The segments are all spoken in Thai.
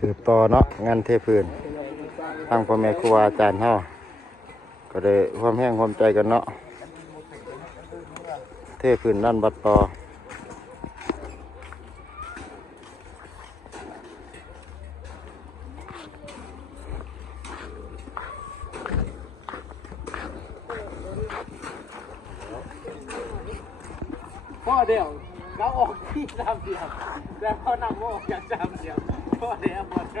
สืบต่อเนาะงานเทพื้นทางพ่อแม่ครูอาจารย์เฮาก็ได้ความแห้งความใจกันเนาะเทพื้นนั่นบัดต่อ พ่อเดียวเขาออกที่สามเดียวแล้วเขานำออกจากสามเดียวพ่อเดียวหมด เ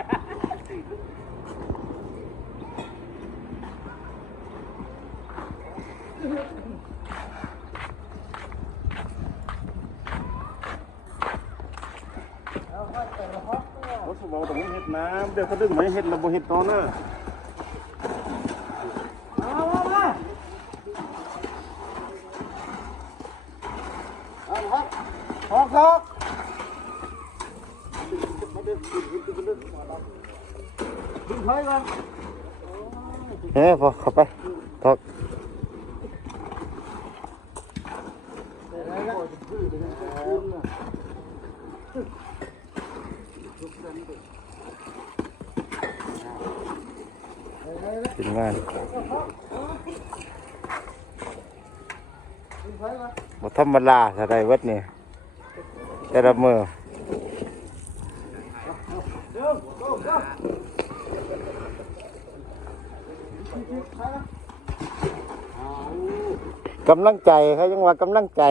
ขาสบอกแต่ไม่เห็ด น้ำเดี๋ยวเขาดึงไม่เห็ดแล้วบ่เห็ดตอนน่ะพอกครับเฮ้ยพอเข้าไปทอก กินงานบ่ธรรมดาถ้าไดวัดนี่แต่ละมือกำลังใจเขายังว่ากำลังใจ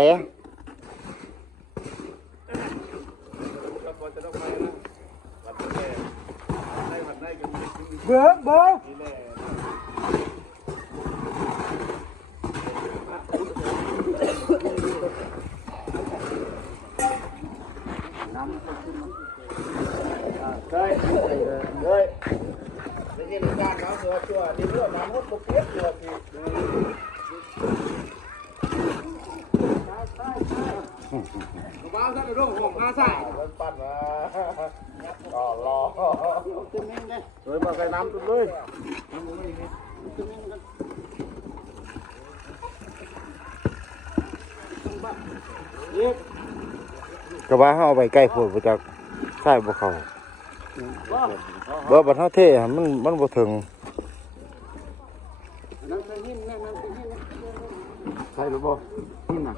เบิ้งเบิ้งเฮ้ยเฮ้ยไม่ใช่ในการน้ำเสือชั่วนี่เรื่องน้ำมันบ่เปียกเสือพี่ บ้าซะในเรื่องของข้าใส่มันปั่นนะรอรอเฮ้ยมาใส่น้ำตุ้เลยก็ว่าเฮาเอาไปใกล้โพดบ่จักใช่บ่เข้าบ่บัดเฮาเท่มันมันบ่ถึงใช่หรือบ่นี่น่ะ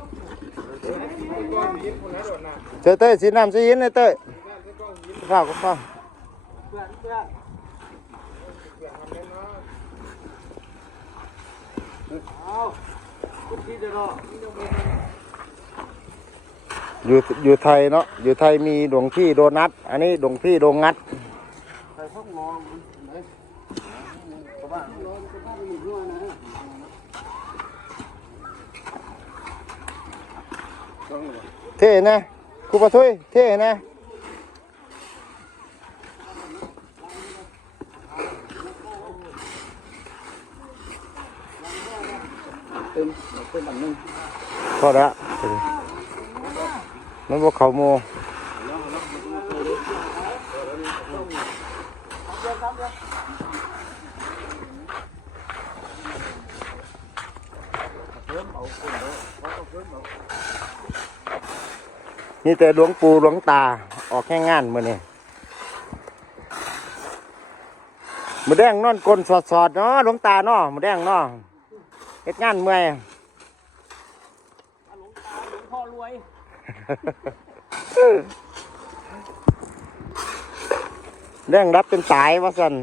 เจ้ยเต้ยสีน้ำสีหินเลยเต้ยข้าวก็ข้าวเพื่อนเพื่อนเอาคุณที่จะรออยู่อยู่ไทยเนาะอยู่ไทยมีหลวงพี่โดนัทอันนี้หลวงพี่โดงัดใส่พวกมองไหน เท่นะครูปะทุยเท่นะเต็มเต็มอันนึงพอละมันบอกเขาโม นี่แต่หลวงปู่หลวงตาออกแค่งานมือนี่มือแดงนอนกลนสอดๆเนาะหลวงตาเนาะมือแดงเนาะเฮ็ดงานเมื่อยหลวงตาหลวงพ่อรวยเรื่องรับเป็นตายว่าสัน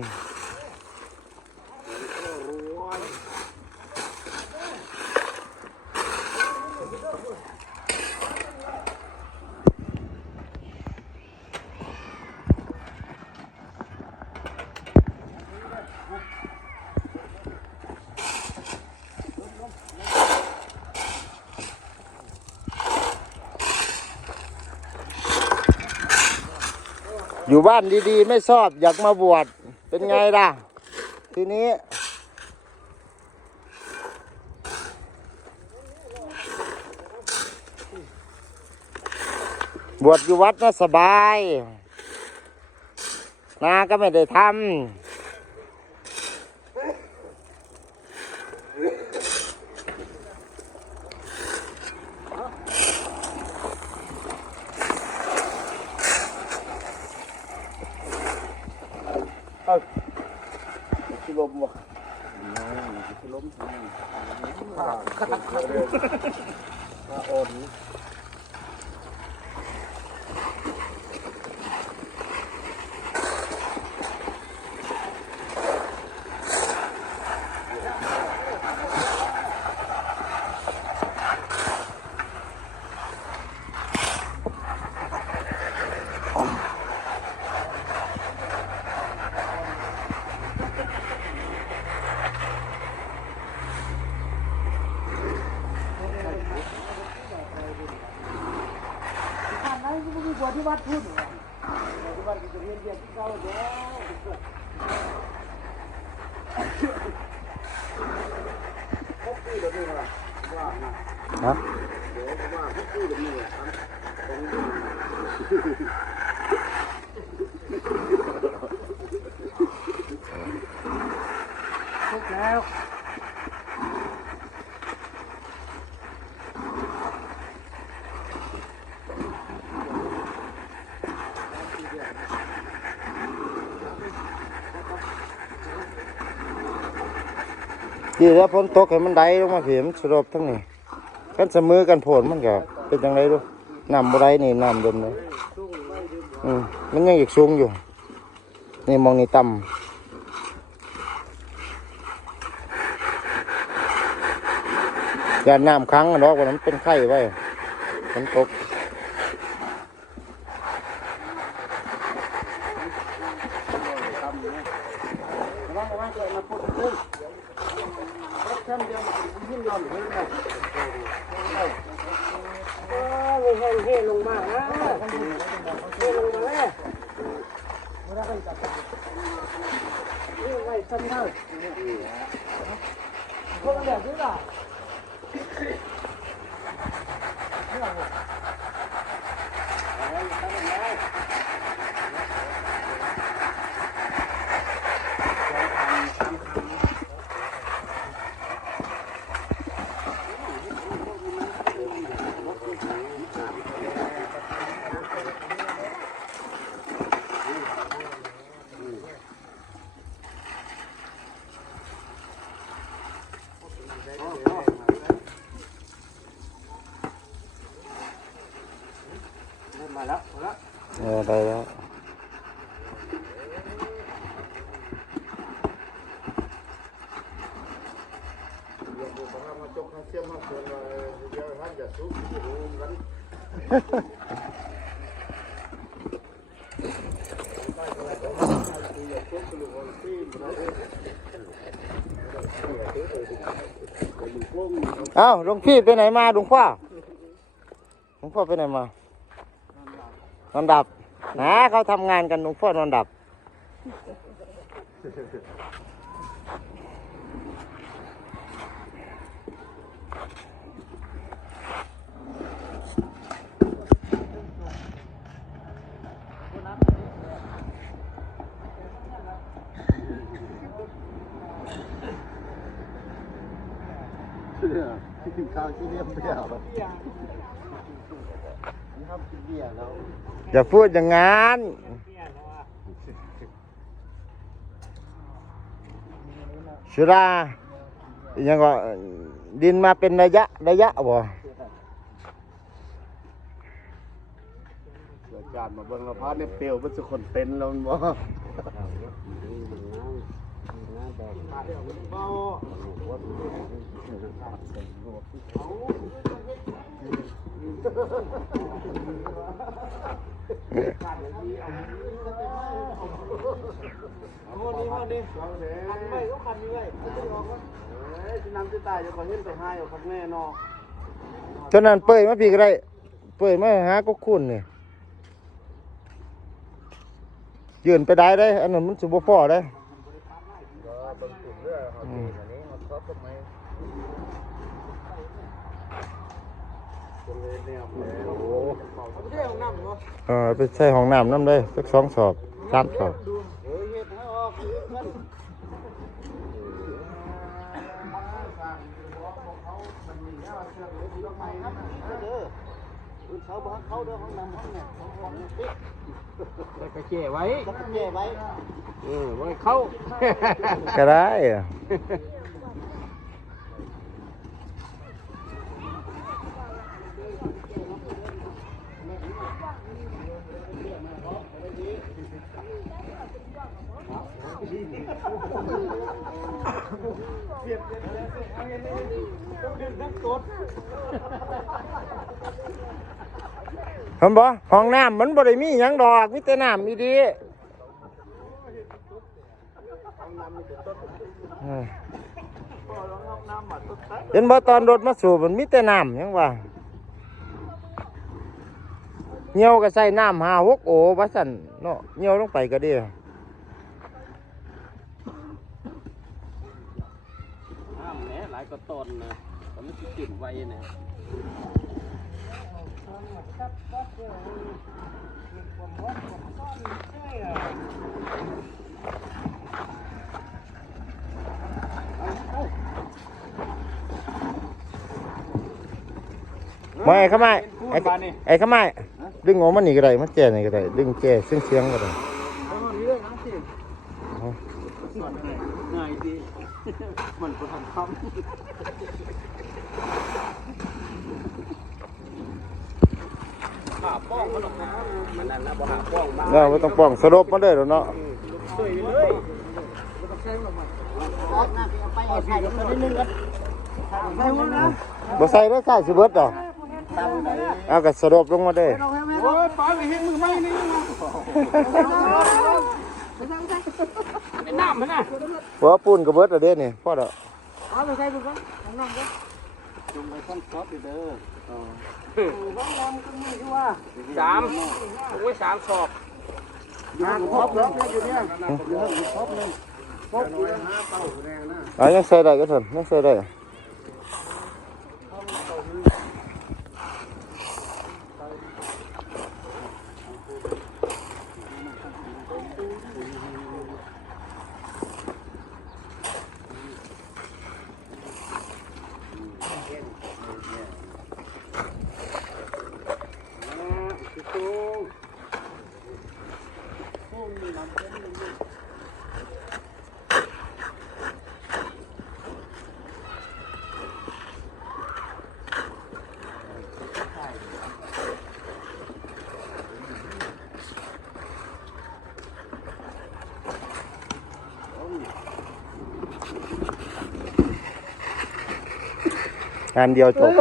อยู่บ้านดีๆ ไม่ชอบอยากมาบวชเป็นไงล่ะ ทีนี้ บวชอยู่วัดน่ะสบาย นาก็ไม่ได้ทำ ที่ลมวะที่ลมขาดขาดขาดโอน ไม่มีบัวที่วัดพูดเหรอที่วั ดก็จะเรียนเรียนที่เก่าแล้วฮะทุกแล้วที่แล้วฝนตกให้มันไหลลงมาเห็นสรบทั้งนี้กันเสมอกันผลมันก็เป็นจังไดดูน้ำบ่ไหลนี่น้ำเดิมเลยอืมมันยังอีกสูงอยู่นี่มองนี่ต่ำอย่น้ำค้างนาะว่ามันเป็นไข้ไว้ฝนตก ระวังระวังเกิดมาพูดถึงรถแค่เดียวมันยิ่งย้อนเฮ้ยนะ เออเฮ้ยเฮ้ยลงมานะเฮ้ยลงมาแล้วไม่ได้ไปจับนี่ไงซ้ำเท่าพวกมันแบบนี้ล่ะ มาแล้วมาแล้วเออได้แล้วมาจกข้าเสียมาเกินเลยเดี๋ยวท่านจะสู้รู้กันเอ้าหลวงพี่ไปไหนมาหลวงพ่อหลวงพ่อไปไหนมา นอนดับนะเขาทำงานกันหลวงพ่อนอนดับกินข้าวกินเลี้ยงเบี้ยครับครับกินเบี้ยแล้ว อย่าพูดอย่างนั้นสุรายังก็ดินมาเป็นระยะระยะบ่การมาเบิ่งละพาเนี่ยเปรี้ยวเป็นสุคนเป็นแล้วมันบ่ อันนี้อันนี้สองแสนไม่ก็คันนี้เลยเอ้ยสินำสิตายจะขอเห็นไปให้เอาคักแน่นาะฉะนั้นเปื่อยมาพี่ก็ได้ เปื่อยมาหาก็คุณนี่ยยืนไปได้ได้ อันนั้นมันสุบ่อได้ โอ้เอาไปเที่ยวน้ำเนาะเออไปใส่ห้องน้ำน้ำได้สักสองสอบสามสอบเฮ้ยเฮ็ดให้ออกคือมันเด้อเขาบอกเขาเด้อห้องน้ำห้องเนี่ยห้องเนี่ยแล้วก็เจ๊ไว้แล้วก็เก็บไว้เออไว้เข้าก็ได้ เห็นบ่ห้องน้ำมันบ่ได้มีหยังดอกมีแต่น้ำอีดีเออเห็นบ่ตอนรถมาสูบมันมีแต่น้ำหยังว่าเหี่ยวก็ใส่น้ำหาหกโอว่าสั่นเนาะเหี่ยวลงไปก็ดีน้ำแหน่หลายก็ต้นนะแต่ มันสิกินไว้นะไม่เข้ามาพูไอ้ดมานี่ไอ้เข้ามาดึงออกมานี่ก็ได้มาแจ้นี่ก็ได้ดึงแจ้เสียงเสียงๆก็ได้ เอามาเรื่องน้ำสิสอนให้ง่ายดีมันก็ทำคำหาป้องมันหรอกนะมั นนั่นนะบ่หาป้องบ้างเนาะไม่ต้องป้องสลบมาเลยเนาะช่วยไปเลยเอาหน้าไปเอาไปใส่ลงไปนิดนึงกันใส่หัวนะบ่ใส่ได้ใส่สิเบิดดอกเอาก็สลบลงมาเด้เอาให้แม่โอ้ยป้าไปเห็นมือไม่นี่เป็นน้ำมันนะหัวปูนก็เบิดแล้วเด้นี่พ่อดอกเอาไปใส่ดูก่อนของน้ำก่อนจุ่มไปข้างซอสเด้อ ของน้ำก็มีอยู่ว่าสามโอ้ยสามศอกงานครบแล้วอยู่เนี่ยเอายังใส่ได้ก็เถอะยังใส่ได้ งานเดียวจบ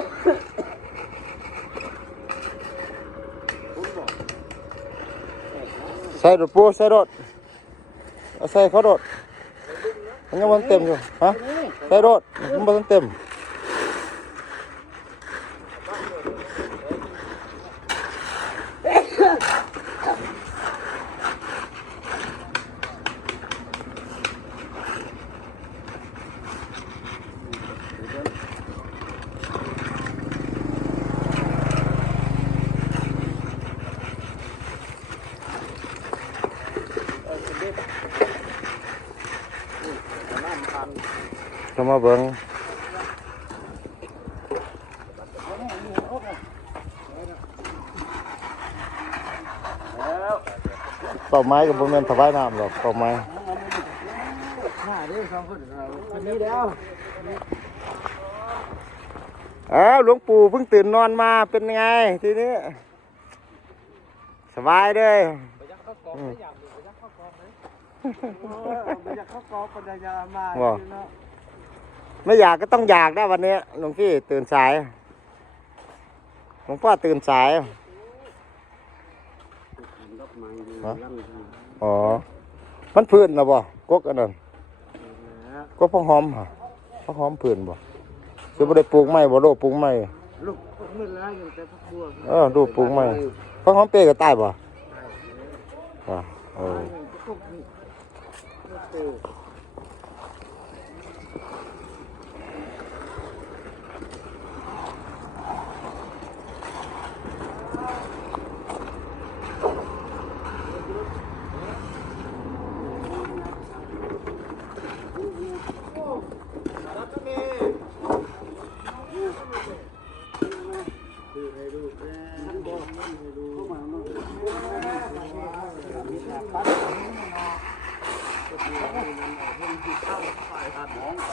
ใส่รถปูใส่รถเอาใส่เขารถมันยังมันเต็มอยู่ ฮะ ใส่รถมันบ่ทันเต็ม มาเบิ่งเป่าไม้กับบ่แม่นถวายน้ำหรอกเป่าไม้หน้าเด้สองคนคนนี้แล้วอ้าวหลวงปู่เพิ่งตื่นนอนมาเป็นไงทีนี้ สบายเด้อไปยักเข้ากอง ไม่อยากไปยักเข้ากองไหมมันจะเข้ากอปัญญามาไม่อยากก็ต้องอยากได้วันนี้หลวงพี่ตื่นสายหลวงพ่อตื่นสายดอกไม้ดียังอ๋อ มันพื้นนะบ่กกอันนั้นกกพังหอมฮะพังหอมพื้นบ่คือบ่ได้ปลูกไม้บ่โลปลูกไม้ลูกมืดแล้วอยู่แต่พักบัวเออดูปลูกไม้พังหอมเปรย์ก็ตายบ่ว่ะเอ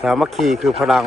สามัคคีคือพลัง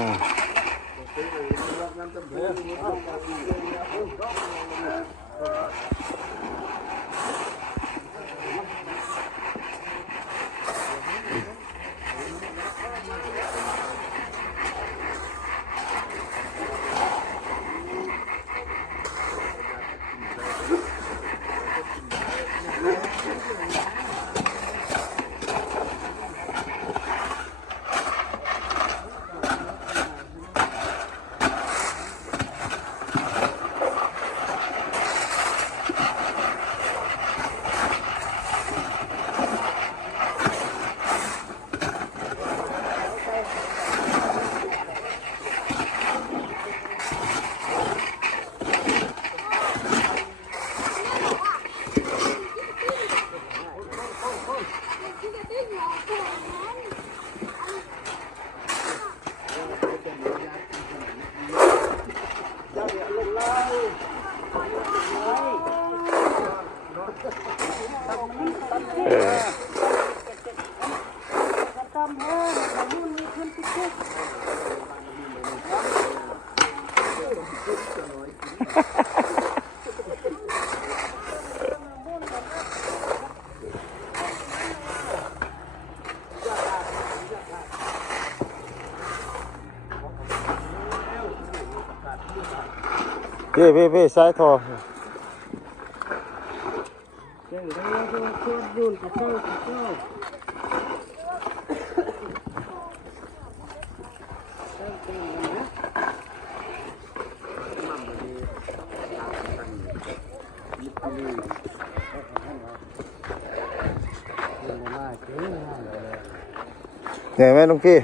พี่พี่พี่สายทอเจ้าเจ้าเจ้าเจ้ายุ่นกับเจ้ากับเจ้าเหนื่อยไหมลุงพี่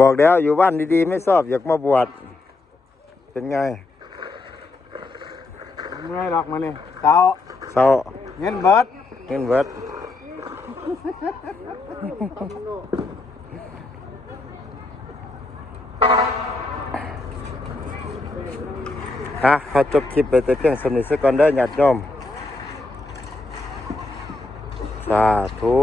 บอกแล้วอยู่บ้านดีๆ ไม่ชอบอยากมาบวช เป็นไงเมื่อยหรอกมาเนี่ยเตาเศร้าเงินเบิดเงินเวิร์ดฮะขอจบคลิปไปแต่เพียงสำนิทสักก่อนเด้อญาติโยมสาธุ